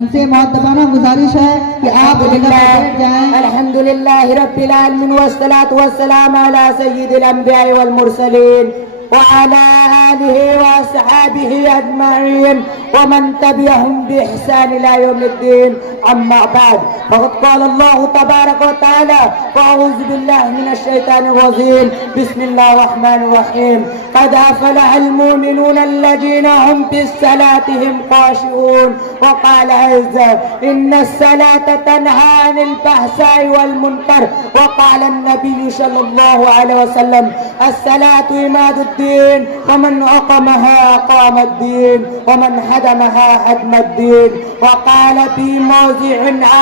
उनसे मुअद्दबाना गुजारिश है कि आप जगह पर बैठ जाएं। अल्हम्दुलिल्लाहि रब्बिल आलमीन वस्सलातु वस्सलामु अला सय्यिदिल अंबिया'i वल मुरसलीन وعلى آله وأصحابه أجمعين ومن تبعهم بإحسان إلى يوم الدين. أما بعد فقد قال الله تبارك وتعالى فأعوذ بالله من الشيطان الرجيم بسم الله الرحمن الرحيم قد أفلح المؤمنون الذين هم في صلاتهم خاشعون. وقال أيضا إن الصلاة تنهى عن الفحشاء والمنكر. وقال النبي صلى الله عليه وسلم الصلاة عماد الدين ومن أقامها أقام الدين ومن هدمها هدم الدين. وقال في موضع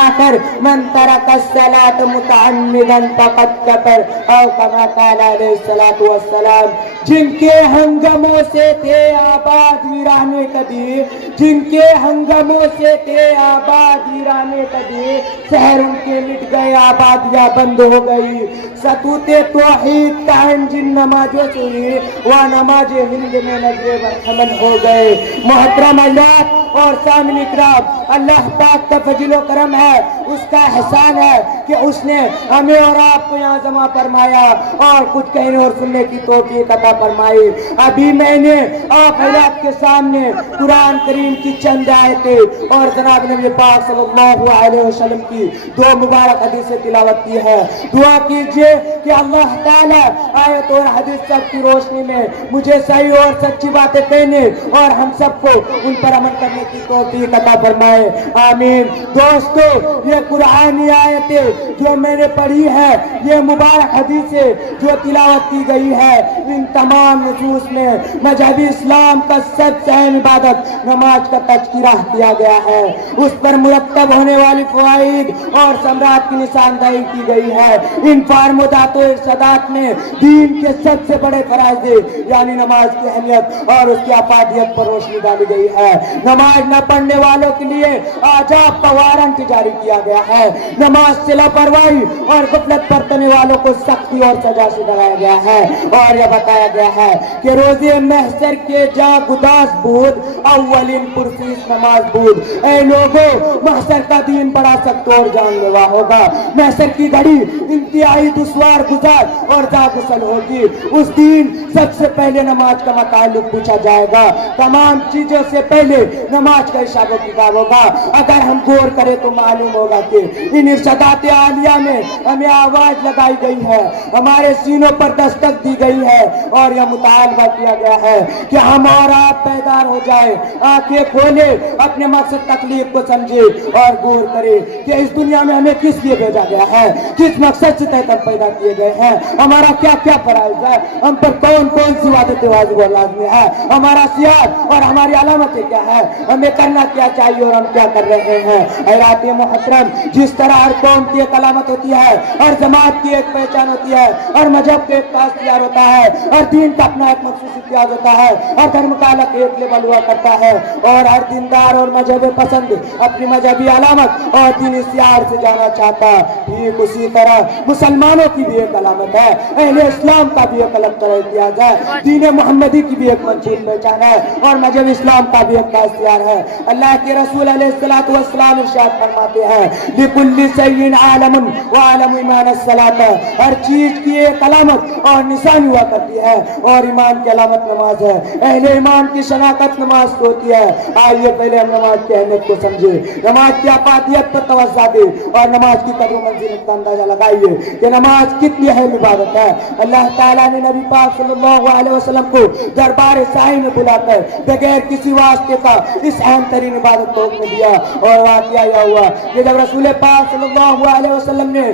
آخر من ترك الصلاة متعمدا فقد كفر أو كما قال عليه الصلاة والسلام. جن کے ہنگاموں سے تھے آباد ویرانے کبھی، جن کے ہنگاموں سے تھے آباد ویرانے کبھی، شہر ان کے مٹ گئے آبادیاں بند ہو گئی. ستوت توحید قائم جن نمازوں سے ہوئی وہ نماز ہند میں نظر برہمن ہو گئے. محترم حضرات اور سامعین اکرام، اللہ پاک کا فضل و کرم ہے، اس کا احسان ہے کہ اس نے ہمیں اور آپ کو یہاں جمع فرمایا اور کچھ کہنے اور سننے کی توفیق عطا فرمائی. ابھی میں نے آپ حضرات کے سامنے قرآن کریم کی چند آیتیں اور جناب نبی پاک صلی اللہ علیہ وسلم کی دو مبارک حدیثیں تلاوت کی ہے. دعا کیجئے کہ اللہ تعالیٰ آیت اور حدیث سب کی روشنی میں مجھے صحیح اور سچی باتیں کہنے اور ہم سب کو ان پر عمل کرنے کی توفیق عطا فرمائے. آمین. دوستو، یہ قرآنی آیتیں جو میں نے پڑھی ہے، یہ مبارک حدیثیں جو تلاوت کی گئی ہے، ان تمام نصوص میں مذہبی اسلام کا سب سے اہم عبادت نماز کا تذکرہ کیا گیا ہے. اس پر مرتب ہونے والی فوائد اور ثمرات کی نشاندہی کی گئی ہے. ان فرمودات و ارشادات میں دین کے سب سے بڑے فرائض یعنی نماز کی اہمیت اور اس کی افادیت پر روشنی ڈالی گئی ہے. نماز نہ پڑھنے والوں کے لیے عذاب کا وارنٹ جاری کیا گیا ہے. نماز سے لاپرواہی اور غفلت برتنے والوں کو سختی اور سزا سے ڈرایا گیا ہے. اور یہ بتایا گیا ہے کہ روزے محشر کے جاں گداز بود اولین پرسیس نماز بود. اے لوگوں، محشر کا دین بڑا سخت اور جان لیوا ہوگا. محشر کی گھڑی انتہائی دشوار گزار اور جاگسل ہوگی. اس دن سب سے پہلے نماز کا متعلق پوچھا جائے گا. تمام چیزوں سے پہلے نماز کا ارشاد و کتاب ہوگا. اگر ہم غور کریں تو معلوم ہوگا کہ ان ارشادات عالیہ میں ہمیں آواز لگائی گئی ہے، ہمارے سینوں پر دستک دی گئی ہے اور یہ مطالبہ کیا گیا ہے کہ ہم اور آپ بیدار ہو جائیں، آنکھیں کھولے، اپنے مقصد تکلیف کو سمجھے اور غور کرے کہ اس دنیا میں ہمیں کس لیے بھیجا گیا ہے، کس مقصد سے تحت پیدا کیے گئے ہیں، ہمارا کیا کیا فرائض ہے، ہم پر کون کون سی عبادتیں واجب اور لازمی ہے، ہمارا سیاق اور ہماری علامتیں کیا ہے، ہمیں کرنا کیا چاہیے اور ہم کیا کر رہے ہیں. حضرات محترم، جس طرح ہر قوم کی ایک علامت ہوتی ہے، ہر جماعت کی ایک پہچان ہوتی ہے، ہر مذہب کا ایک خاص اختیار ہوتا ہے، ہر دین کا اپنا ایک مخصوص امتیاز ہوتا ہے، ہر دھرم کا الگ ایک لیبل ہوا کرتا ہے اور ہر دیندار اور مذہب پسند اپنی مذہبی علامت اور دینی شعار سے جانا چاہتا ہے. ٹھیک اسی طرح مسلمانوں کی بھی ایک علامت ہے، اہل اسلام کا بھی ایک الگ طرح امتیاز ہے، دین محمدی کی بھی ایک منفرد پہچان ہے اور مذہب اسلام کا بھی ایک خاص اختیار ہے. اللہ کے رسول علیہ الصلوۃ والسلام ارشاد فرماتے ہیں لِكُلِّ شَيْءٍ عَالَمٌ وَعَالَمُ ایمان الصلاۃ. ہر چیز کی ایک علامت اور نشانی ہوا کرتی ہے اور ایمان کی علامت نماز ہے. اہل ایمان کی شناخت نماز کو ہوتی ہے. آئیے پہلے ہم نماز کی اہمیت کو سمجھے، نماز کی افادیت پر توجہ دیں اور نماز کی قدر و منزلت کا اندازہ لگائیے کہ نماز کتنی اہم عبادت ہے. اللہ تعالیٰ نے نبی پاک صلی اللہ علیہ وسلم کو دربار سائی میں بلا کر بغیر کسی واسطے کا اس اہم ترین عبادت کو حکم دیا. اور واقعہ یہ ہوا کہ جب رسول پاک صلی اللہ علیہ وسلم نے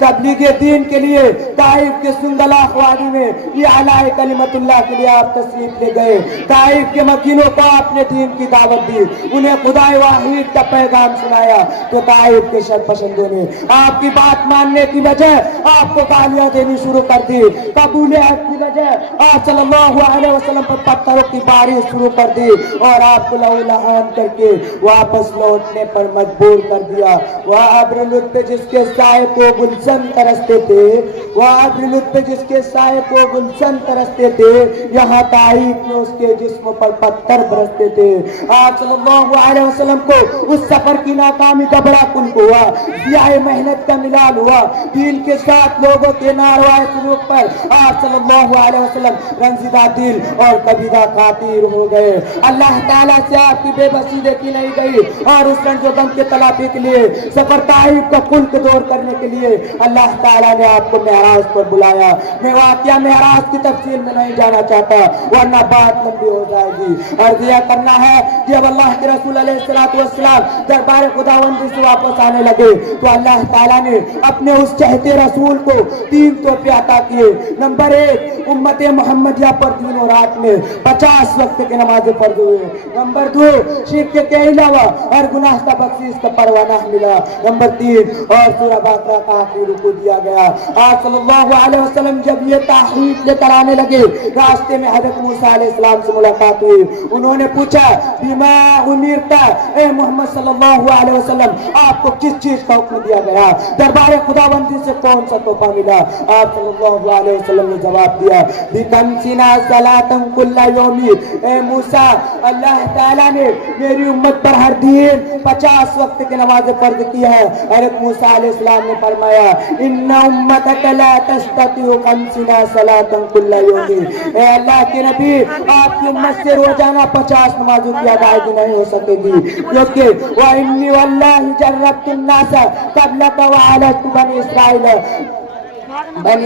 تبلیغ دین کے لیے طائف کے سنگلاخ وادی میں اعلیٰ کلمت اللہ کے لیے آپ تشریف لے گئے. طائف کے مکینوں کو آپ نے دین کی دعوت دی، انہیں خدا واحد کا پیغام سنایا تو طائف کے شرپسندوں نے آپ کی بات ماننے کی وجہ آپ کو گالیاں دینی شروع کر دی. قبول عہد کی وجہ آپ صلی اللہ علیہ وسلم پر پتھروں کی بارش شروع کر دی اور آپ کو لہو لہان کر کے واپس لوٹنے پر مجبور کر دیا. وہ ابر لطف جس کے سائے کو گلزار गुलशन तरसते थे, वो आबरी लुत्फ पे जिसके साए को गुलशन तरसते थे, यहाँ ताईफ में उसके जिस्म पर पत्थर बरसते थे। आप सल्लल्लाहु अलैहि वसल्लम को उस सफर की नाकामी का बड़ा कुल्क हुआ, सियाह मेहनत का मिलाल हुआ, दीन के साथ लोगों के नारवाए सुलूक पर आप सल्लल्लाहु अलैहि वसल्लम रंजीदा दिल और कबीदा खातिर हो गए। अल्लाह ताला से आपकी बेबसी देखी नहीं गई और उस रंजो गम के तलाफी के लिए, सफर ताइफ का कुल्क दूर करने के लिए अल्लाह ताला ने आपको मेराज पर बुलाया। मैं वाकया मेराज की तफसील में नहीं जाना चाहता वरना बात लंबी हो जाएगी। और यह करना है कि अब अल्लाह के रसूल अलैहिस्सलातु वस्सलाम दरबार खुदावंदी से वापस आने लगे तो अल्लाह ताला ने अपने उस चहते रसूल को 3 तोहफे अता किए। नंबर 1, उम्मत मोहम्मदिया पर दिनों रात में 50 वक्त के नमाजें फर्ज हुए। नंबर 2, शिर्क के अलावा हर गुनाह का बख्शीश का परवाना मिला। नंबर 3, और सूरह बकरा का आखिरी रुकू दिया गया। आप सल्लल्लाहु अलैहि वसल्लम जब ये ताहरीफ लेकर आने लगे, रास्ते में हजरत मूसा अलैहिस्सलाम से मुलाकात हुई। उन्होंने पूछा, बिमा उमिरता, ए मोहम्मद सल्लल्लाहु अलैहि वसल्लम आपको किस चीज का हुक्म दिया गया? दरबार खुदाबंदी से कौन सा तोहफा मिला? आप सल्लल्लाहु अलैहि वसल्लम ने जवाब दिया, बिकमसिना सलातन कुल्ला यौमी, ए मूसा अल्लाह ताला ने मेरी उम्मत पर हर दिन 50 वक्त की नमाज़ फर्ज की है। हज़रत मूसा अलैहिस्सलाम ने फरमाया, इन्ना उम्मतक ला तस्ततिउ खमसिना सलातन कुल्ला यौमी, ए अल्लाह के नबी आपकी उम्मत से रोजाना 50 नमाजों की अदायगी नहीं हो सकेगी, क्योंकि व इन्नी वल्लाहि जर्रबतुन नासा क़ब्लका व अलस्तु बनी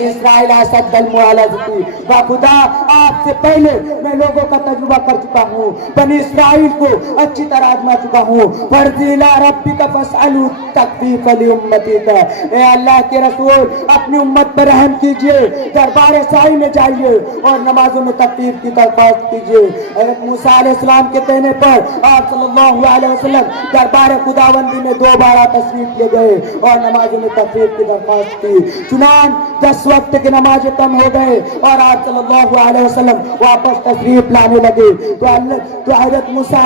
इस्राइल असद्दल मुआलजती, खुदा आपसे पहले मैं लोगों का तजुर्बा कर चुका हूँ, बनी इस्राइल को अच्छी तरह आजमा चुका हूँ। फर्जिला रब्बिका फसअलू तखफीफ ली उम्मतीका, ए अल्लाह के रसूल अपनी उम्मत पर रहम कीजिए, दरबार साई में जाइए और नमाजों में तखफीफ की दरख्वास्त कीजिए। हज़रत मूसा अलैहिस्सलाम के कहने पर आप सल्लल्लाहु अलैहि वसल्लम दरबार खुदाबंदी में 2 बार तशरीफ ले गए और नमाजों में तखफीफ की दरख्वास्त की। चुनान 10 वक्त की नमाज कम हो गए और आप सल्लल्लाहु अलैहि वसल्लम वापस तशरीफ लाने लगे तो हज़रत मूसा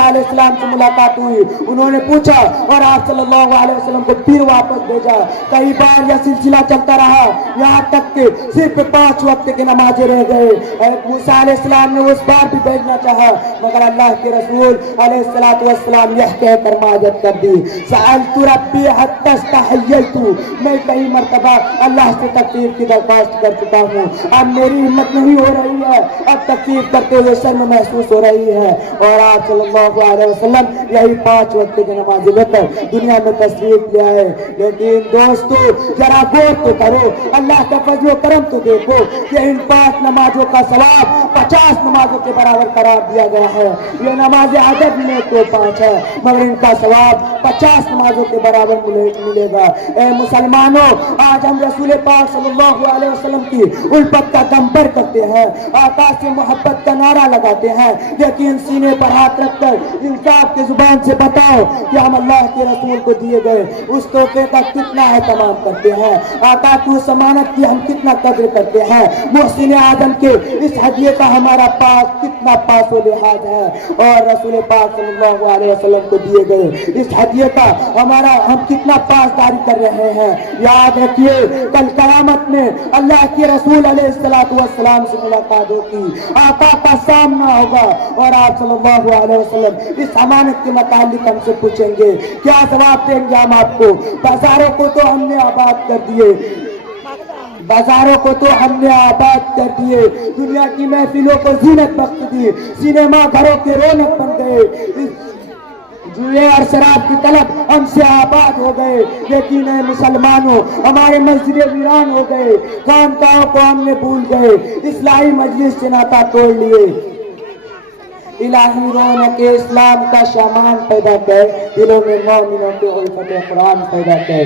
अलैहिस्सलाम से मुलाकात हुई। उन्होंने पूछा और आप सल्लल्लाहु अलैहि वसल्लम को फिर वापस भेजा। कई बार यह सिलसिला चलता रहा, यहाँ तक कि सिर्फ 5 वक्त की नमाजें रह गए। हज़रत मूसा अलैहिस्सलाम ने उस बार भी भेजना चाहा, मगर अल्लाह के रसूल अलैहिस्सलातु वस्सलाम यह कहकर माजत कर दी, सअलतु रब्बी हत्ता इस्तहय्यतु, मैं कई मरतबा अल्लाह से तकलीफ की दरख्वास्त कर चुका हूँ, अब मेरी हिम्मत नहीं हो रही है, अब तकलीफ करते हुए शर्म महसूस हो रही है। और आप सल्लल्लाहु अलैहि वसल्लम यही 5 वक्त की नमाज लेकर दुनिया में तशरीफ ले आए। लेकिन दोस्तों जरा गौर तो करो, अल्लाह का फजल करम तो देखो कि इन 5 नमाजों का सवाब 50 नमाजों के बराबर करार दिया गया है। ये नमाज अदद में तो 5 है, मगर इनका सवाब 50 नमाजों के बराबर मिलेगा। ए मुसलमानों, आज हम रसूल पाक सल्लल्लाहु अलैहि वसल्लम की उल्फत का दमपर करते हैं, आका से मोहब्बत का नारा लगाते हैं, लेकिन सीने पर हाथ रखकर इंसाफ की जुबान से बताओ कि हम अल्लाह के रसूल को दिए गए उस तोहफे का कितना एहतमाम करते हैं, आका की उस अमानत की हम कितना कद्र करते हैं, मोहसिन आदम के इस हदिये का हमारा पास कितना पासो लिहाज है, और रसूल पाक सल्लल्लाहु अलैहि वसल्लम को दिए गए इस हदिये का हम कितना पासदारी कर रहे हैं। याद रखिए, कल कयामत में अल्लाह के रसूल अलैहिस्सलातु वस्सलाम से मुलाकात होगी, आका का सामना होगा और आप सल्लल्लाहु अलैहि वसल्लम इस अमानत के मुतालिक हमसे पूछेंगे, क्या जवाब देंगे हम आपको? बाजारों को तो हमने आबाद कर दिए, बाजारों को तो हमने आबाद कर दिए, दुनिया की महफिलों को जीनत बख्श दी, सिनेमा घरों के रौनक बन गए, जुए और शराब की तलब हमसे आबाद हो गए। लेकिन मुसलमानों, हमारे मस्जिद वीरान हो गए, खानकाहों को हमने भूल गए, इस्लाही मजलिस से नाता तोड़ लिए। इलाही रौनक इस्लाम का सामान पैदा कर, दिलों में मोमिनों के उल्फत कुरान पैदा कर।